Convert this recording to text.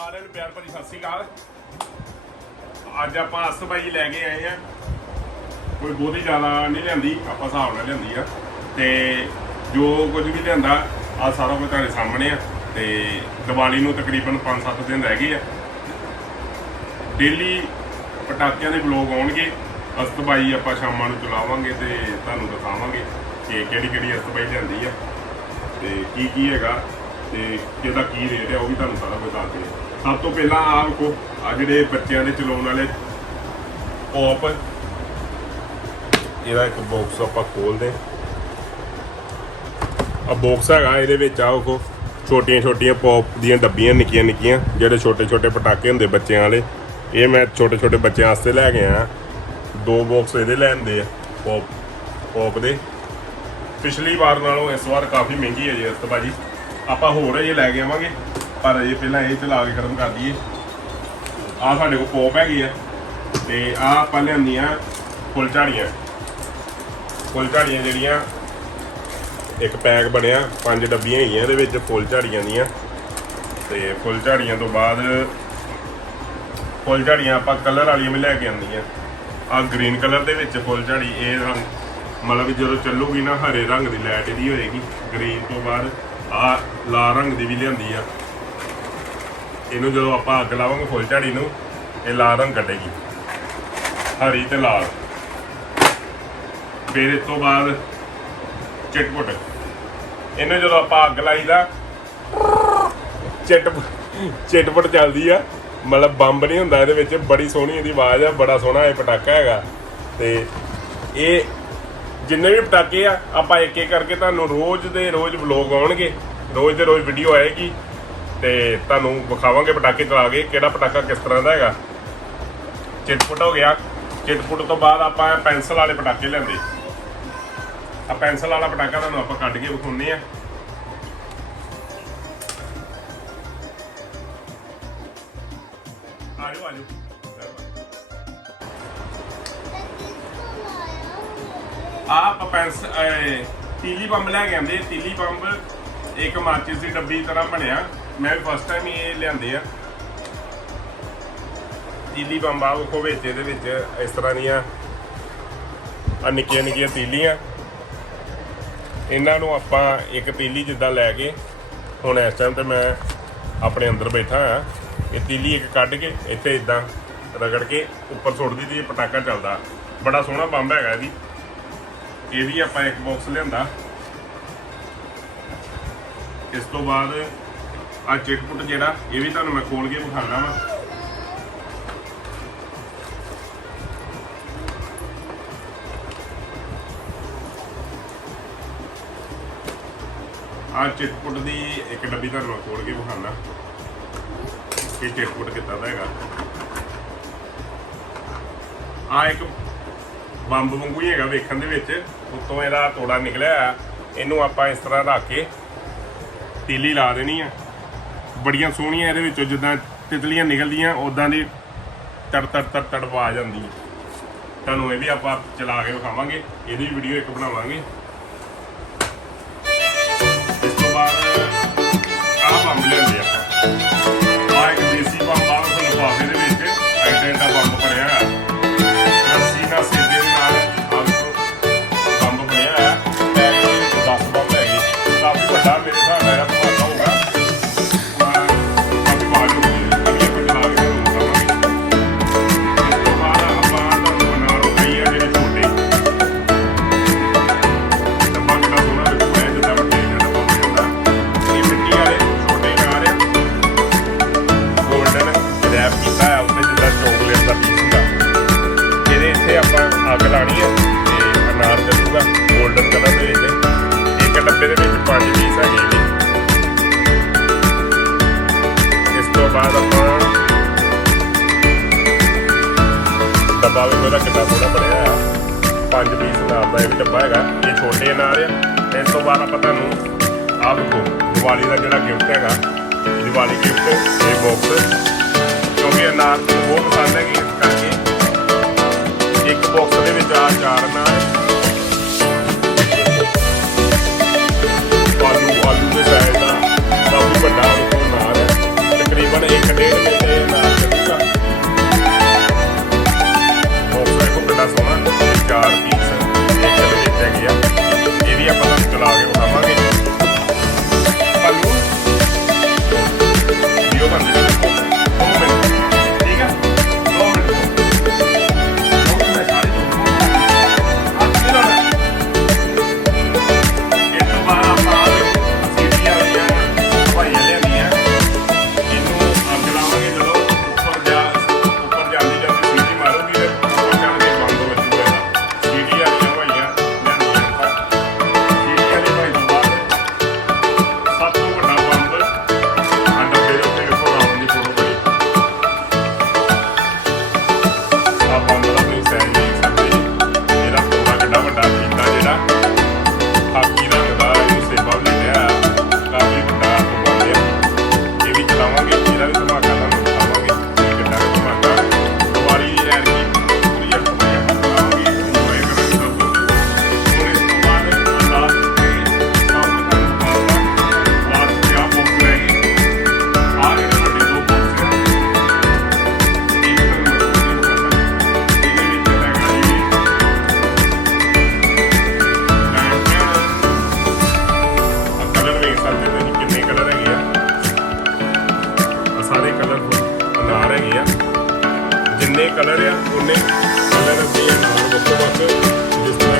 सारे प्यार भरी सत श्री अकाल। अज आप अस्तबाजी लैके आए हैं, कोई बहुत ही ज़्यादा नहीं लियांदी, आप हिसाब नाल लियांदी आ ते जो कुछ भी लियांदा आ सारा कुछ तुहाडे सामने आ। ते दिवाली नूं तकरीबन 5-7 दिन रह गए आ। डेली पटाकियां दे ब्लॉग आउणगे, अस्तबाजी आप शामां नूं चलावांगे ते तुहानूं दिखावांगे कि किहड़ी अस्तबाजी लियांदी आ ते की हैगा ते किहदा की रेट है, वो भी तुहानूं सारा कुछ दस देंगे। सब तो पहला आ देखो, आ जिहड़े बच्चों के चलाउण वाले पॉप, ਇਹਦਾ ਇੱਕ ਬਾਕਸ ਆਪਾਂ ਖੋਲਦੇ ਆ। ਬਾਕਸ ਹੈਗਾ, ਇਹਦੇ ਵਿੱਚ ਆ ਦੇਖੋ ਛੋਟੀਆਂ ਪੌਪ ਦੀਆਂ ਡੱਬੀਆਂ ਨਿੱਕੀਆਂ ਜਿਹੜੇ ਛੋਟੇ ਪਟਾਕੇ ਹੁੰਦੇ ਬੱਚਿਆਂ ਵਾਲੇ। ਇਹ ਮੈਂ ਛੋਟੇ ਬੱਚਿਆਂ ਵਾਸਤੇ ਲੈ ਕੇ ਆਇਆ। 2 ਬਾਕਸ ਇਹਦੇ ਲੈਂਦੇ ਆ ਪੌਪ ਦੇ। ਪਿਛਲੀ ਵਾਰ ਨਾਲੋਂ ਇਸ ਵਾਰ ਕਾਫੀ ਮਹਿੰਗੀ ਹੈ ਜੀ ਅਸਤਬਾਜੀ। ਆਪਾਂ ਹੋਰ ਇਹ ਲੈ ਕੇ ਆਵਾਂਗੇ, ਪਰ ਇਹ ਪਹਿਲਾਂ ਇਹ ਚਲਾ ਕੇ ਖਤਮ ਕਰ ਦਈਏ। ਆ ਸਾਡੇ ਕੋਲ ਪੌਪ ਹੈਗੀ ਆ ਤੇ ਆ ਆਪਾਂ ਲਿਆਂਦੀਆਂ ਫੁੱਲ ਝਾੜੀਆਂ ਜਿਹੜੀਆਂ ਇੱਕ ਪੈਕ ਬਣਿਆ 5 ਡੱਬੀਆਂ ਹੈਗੀਆਂ ਇਹਦੇ ਵਿੱਚ ਫੁੱਲ ਝਾੜੀਆਂ ਦੀਆਂ। ਤੇ ਫੁੱਲ ਝਾੜੀਆਂ ਤੋਂ ਬਾਅਦ ਫੁੱਲ ਝਾੜੀਆਂ ਆਪਾਂ ਕਲਰ ਵਾਲੀਆਂ ਵੀ ਲੈ ਕੇ ਆਉਂਦੀਆਂ। ਆ ਗ੍ਰੀਨ ਕਲਰ ਦੇ ਵਿੱਚ ਫੁੱਲ ਝਾੜੀ, ਇਹ ਮਤਲਬ ਜਦੋਂ ਚੱਲੂਗੀ ਨਾ ਹਰੇ ਰੰਗ ਦੀ ਲਾਈਟ ਇਹਦੀ ਹੋਏਗੀ। ਗ੍ਰੀਨ ਤੋਂ ਬਾਅਦ ਆ ਲਾਲ ਰੰਗ ਦੀ ਵੀ ਲਿਆਂਦੀ ਆ। ਇਹਨੂੰ ਜਦੋਂ ਆਪਾਂ ਅੱਗ ਲਾਵਾਂਗੇ ਫੁੱਲ ਝਾੜੀ ਨੂੰ, ਇਹ ਲਾਲ ਰੰਗ ਕੱਢੇਗੀ, ਹਰੀ ਤੇ ਲਾਲ। ਫਿਰ ਇਸ ਤੋਂ ਬਾਅਦ ਚਿਟਪੁਟ, ਇਹਨੂੰ ਜਦੋਂ ਆਪਾਂ ਅੱਗ ਲਾਈਦਾ ਚਿਟਪੁਟ ਚੱਲਦੀ ਆ, ਮਤਲਬ ਬੰਬ ਨਹੀਂ ਹੁੰਦਾ ਇਹਦੇ ਵਿੱਚ। ਬੜੀ ਸੋਹਣੀ ਇਹਦੀ ਆਵਾਜ਼ ਆ, ਬੜਾ ਸੋਹਣਾ ਇਹ ਪਟਾਕਾ ਹੈਗਾ। ਤੇ ਇਹ ਜਿੰਨੇ ਵੀ ਪਟਾਕੇ ਆ ਆਪਾਂ ਇੱਕ ਕਰਕੇ ਤੁਹਾਨੂੰ ਰੋਜ਼ ਦੇ ਰੋਜ਼ ਵਲੋਗ ਆਉਣਗੇ, ਰੋਜ਼ ਦੇ ਰੋਜ਼ ਵੀਡੀਓ ਆਏਗੀ ਤੇ ਤੁਹਾਨੂੰ ਵਿਖਾਵਾਂਗੇ ਪਟਾਕੇ ਚਲਾ ਕੇ ਕਿਹੜਾ ਪਟਾਕਾ ਕਿਸ ਤਰ੍ਹਾਂ ਦਾ ਹੈਗਾ। ਚਿਟਪੁਟ ਹੋ ਗਿਆ। ਚਿਟਪੁਟ ਤੋਂ ਬਾਅਦ ਆਪਾਂ ਪੈਨਸਲ ਵਾਲੇ ਪਟਾਕੇ ਲਿਆਂਦੇ। ਆ ਪੈਨਸਲ ਵਾਲਾ ਪਟਾਕਾ ਤੁਹਾਨੂੰ ਆਪਾਂ ਕੱਢ ਕੇ ਵਿਖਾਉਂਦੇ ਆ। ਆਜੋ ਆਪਾਂ ਤੀਲੀ ਬੰਬ ਲੈ ਕੇ ਆਂਦੇ। ਤੀਲੀ ਬੰਬ ਇੱਕ ਮਾਚਿਸ ਦੀ ਡੱਬੀ ਤਰ੍ਹਾਂ ਬਣਿਆ। ਮੈਂ ਵੀ ਫਸਟ ਟਾਈਮ ਇਹ ਲਿਆਂਦੇ ਆ ਤੀਲੀ ਬੰਬ। ਆ ਵੇਖੋ ਵਿੱਚ ਇਹਦੇ ਵਿੱਚ ਇਸ ਤਰ੍ਹਾਂ ਦੀਆਂ ਆ ਨਿੱਕੀਆਂ ਤੀਲੀਆਂ। ਇਹਨਾਂ ਨੂੰ ਆਪਾਂ ਇੱਕ ਤੀਲੀ ਜਿੱਦਾਂ ਲੈ ਕੇ, ਹੁਣ ਇਸ ਟਾਈਮ ਤੇ ਮੈਂ ਆਪਣੇ ਅੰਦਰ ਬੈਠਾ ਹਾਂ, ਇਹ ਤੀਲੀ ਇੱਕ ਕੱਢ ਕੇ ਇੱਥੇ ਇਦਾਂ ਰਗੜ ਕੇ ਉੱਪਰ ਸੁੱਟ ਦਿੱਤੀ, ਇਹ ਪਟਾਕਾ ਚੱਲਦਾ। ਬੜਾ ਸੋਹਣਾ ਬੰਬ ਹੈਗਾ ਇਹ ਵੀ ਆਪਾਂ ਇੱਕ ਬਾਕਸ ਲਿਆਂਦਾ। ਇਸ ਤੋਂ ਬਾਅਦ ਆ ਚਿਟਪੁਟ ਜਿਹੜਾ, ਇਹ ਵੀ ਤੁਹਾਨੂੰ ਮੈਂ ਖੋਲ ਕੇ ਵਿਖਾਉਣਾ ਵਾ। ਆ ਚਿਟਪੁਟ ਦੀ ਇੱਕ ਡੱਬੀ ਤੁਹਾਨੂੰ ਮੈਂ ਖੋਲ ਕੇ ਵਿਖਾਉਣਾ ਕਿ ਚਿਟਪੁਟ ਕਿੱਦਾਂ ਦਾ ਹੈਗਾ। ਆ ਇੱਕ ਬੰਬ ਵਾਂਗੂ ਹੀ ਹੈਗਾ ਵੇਖਣ ਦੇ ਵਿੱਚ, ਉੱਤੋਂ ਇਹਦਾ ਤੋੜਾ ਨਿਕਲਿਆ ਆ। ਇਹਨੂੰ ਆਪਾਂ ਇਸ ਤਰ੍ਹਾਂ ਰੱਖ ਕੇ ਤੀਲੀ ਲਾ ਦੇਣੀ ਆ। ਬੜੀਆਂ ਸੋਹਣੀਆਂ ਇਹਦੇ ਵਿੱਚੋਂ ਜਿੱਦਾਂ ਤਿਤਲੀਆਂ ਨਿਕਲਦੀਆਂ ਉੱਦਾਂ ਦੀ ਤੜ ਆਵਾਜ਼ ਆਉਂਦੀ। ਤੁਹਾਨੂੰ ਇਹ ਵੀ ਆਪਾਂ ਚਲਾ ਕੇ ਵਿਖਾਵਾਂਗੇ, ਇਹਦੀ ਵੀਡੀਓ ਇੱਕ ਬਣਾਵਾਂਗੇ। ਇਸ ਤੋਂ ਬਾਅਦ ਆਹ ਬੰਬ ਲਿਆਂਦੇ ਆਪਾਂ। ਆਹ ਇੱਕ ਦੇਸੀ ਬੰਬ ਆ, ਉਸ ਲਿਫਾਫੇ ਦੇ ਵਿੱਚ ਐਡਾ ਬੰਬ ਬਣਿਆ ਰੱਸੀ ਨਾਲ ਸੇਦੇ ਦੇ ਨਾਲ ਬੰਬ ਬਣਿਆ ਆ। ਪੈਕ ਦੇ ਵਿੱਚ 10 ਬੰਬ ਹੈਗੇ, ਕਾਫੀ ਵੱਡਾ ਮੇਰੇ ਹਿਸਾਬ ਨਾਲ ਧਮਾਕਾ ਹੋਊਗਾ। ਕਾਫੀ ਆਵਾਜ਼ ਹੋਊਗੀ, ਅਗਲੇ ਆਪਾਂ ਚਲਾ ਕੇ ਤੁਹਾਨੂੰ ਦਿਖਾਵਾਂਗੇ। ਇਸ ਤੋਂ ਬਾਅਦ ਆਪਾਂ ਤੁਹਾਨੂੰ ਬਣਾ ਲਓ ਕਈ ਆ ਜਿਹੜੇ ਛੋਟੇ ਡੱਬਾ, ਕਿੰਨਾ ਸੋਹਣਾ ਲੱਗਦਾ ਜਿੱਦਾਂ ਵੱਡੇ ਡੱਬਾ ਹੋ ਜਾਂਦਾ। ਇਹ ਮਿੱਟੀ ਵਾਲੇ ਛੋਟੇ ਕਾਰ ਆ, ਗੋਲਡਨ ਰੈਪ ਕੀਤਾ ਆ ਉੱਤੇ ਜਿੱਦਾਂ ਚੋਕਲੇਟ ਦਾ ਪੀਸ ਹੁੰਦਾ। ਇਹਦੇ ਇੱਥੇ ਆਪਾਂ ਅੱਗ ਲਾਣੀ ਹੈ ਤੇ ਅਨਾਰ ਚੱਲੂਗਾ ਗੋਲਡਨ ਕਲਰ ਦੇ ਵਿੱਚ। ਇੱਕ ਡੱਬੇ ਦੇ ਵਿੱਚ 5 ਪੀਸ ਹੈਗੇ ਜੀ। ਇਸ ਤੋਂ ਬਾਅਦ ਆਪਾਂ ਡੱਬਾ ਵੀ ਉਹਦਾ ਕਿੰਨਾ ਸੋਹਣਾ ਬਣਿਆ ਆ। 5 ਪੀਸ ਅਨਾਰ ਦਾ ਇਹ ਵੀ ਡੱਬਾ ਹੈਗਾ, ਇਹ ਛੋਟੇ ਅਨਾਰ ਆ। ਇਸ ਤੋਂ ਬਾਅਦ ਆਪਾਂ ਤੁਹਾਨੂੰ ਆਹ ਵੇਖੋ ਦੀਵਾਲੀ ਦਾ ਜਿਹੜਾ ਗਿਫਟ ਹੈਗਾ, ਦੀਵਾਲੀ ਗਿਫਟ ਇਹ ਬਾਕਸ, ਕਿਉਂਕਿ ਅਨਾਰ ਬਹੁਤ ਪਸੰਦ ਹੈਗੀ ਇਸ ਕਰਕੇ ਇੱਕ ਬਾਕਸ ਦੇ ਵਿੱਚ ਆ 4 ਅਨਾਰ। ਆਲੂ ਦੇ ਸਾਈਜ਼ ਦਾ ਕਾਫੀ ਵੱਡਾ ਅਨਾਰ ਹੈ, ਤਕਰੀਬਨ 1.5 ਦਾ ਵੀ ਧਮਾਕਾ ਤੁਹਾਨੂੰ ਦਿਖਾਵਾਂਗੇ ਕਿੱਦਾਂ ਦਾ ਧਮਾਕਾ ਦੀਵਾਲੀ ਐਰ ਕੀ ਪੂਰੀ ਆਪਣੀ ਇੰਜੋਏ ਕਰਾਂਗੇ ਸਭ ਕੁਝ। ਹੁਣ ਇਸ ਤੋਂ ਬਾਅਦ ਲਾਸਟ ਤੇ ਕੰਮ ਤੁਹਾਨੂੰ ਪਾਉਂਦਾ ਲਾਸਟ ਤੇ ਆ ਬੁੱਕ ਲੈ ਗਏ ਆ ਜਿਹੜੇ ਵੱਡੇ ਦੋ ਬੁੱਕਸ ਆ ਇਹਦੇ ਵਿੱਚ ਹੈਗਾ ਜੀ ਕਲਰ ਵੇਖ ਸਕਦੇ ਹੋ ਜੀ ਕਿੰਨੇ ਕਲਰ ਹੈਗੇ ਆ ਸਾਰੇ ਕਲਰਫੁਲ ਅਨਾਰ ਹੈਗੇ ਆ ਜਿੰਨੇ ਕਲਰ ਆ ਉਹਨੇ ਕਲਰ ਦੇ ਅਨਾਰ ਵੱਖੋ ਵੱਖ ਜਿਸ ਤਰ੍ਹਾਂ